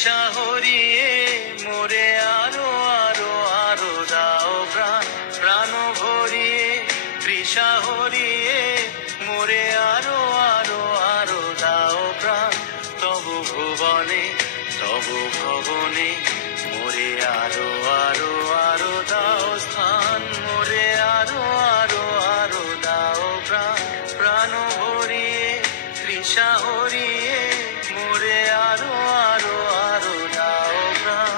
তৃষা হরিয়ে মোরে আরো আরো আরো দাও প্রাণ, প্রাণ ভরিয়ে তৃষা হরিয়ে মোরে আরো আরো আরো দাও প্রাণ। তবু ভুবনে তবু ভবনে মোরে আরো আরো আরো দাও স্থান, মোরে আরো আরো আরো দাও প্রাণ, প্রাণ ভরিয়ে তৃষা হরিয়ে মোরে আরো আরো আরো দাও প্রাণ।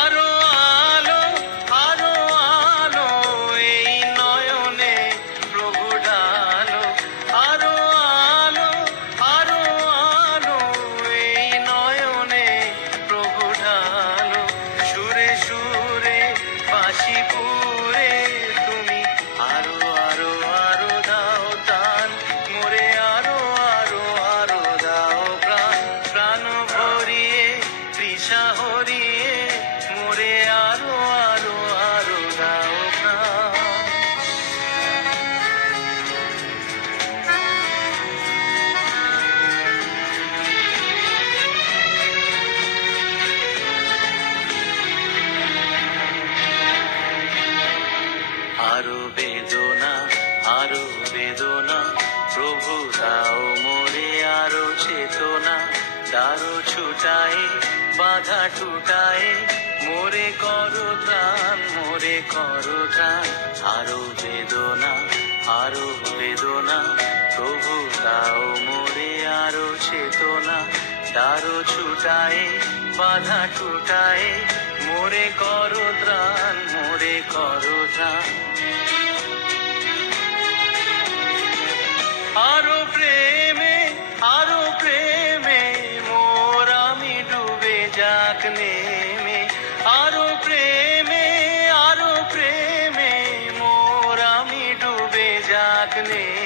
আরো আলো আরো আলো এই নয়নে প্রভু ডালো, আরো আলো আরো আলো এই নয়নে প্রভু ঢালো। সুরে সুরে বাঁশি পুরে তুমি আরো আরো আরো দাও তান, মোরে আরো আরো আরো দাও প্রাণ, প্রাণ ভরিয়ে তৃষা হরিয়ে মোরে আরো আরো আরো দাও প্রাণ। আরো বেদনা আরো বেদনা প্রভু দাও মোরে আরো চেতনা। দারো ছুটায়ে বাধা টুটায়ে মোরে করো ত্রাণ, মোরে করো ত্রাণ। আরো বেদনা আরো বেদনা প্রভু দাও মোরে আরো চেতনা। দারো ছুটায়ে বাধা টুটায়ে মোরে করো ত্রাণ, মোরে করো ত্রাণ। আরো প্রেমে মোর আমি ডুবে যাক নেমে, আরো প্রেমে মোর আমি ডুবে যাক নেমে।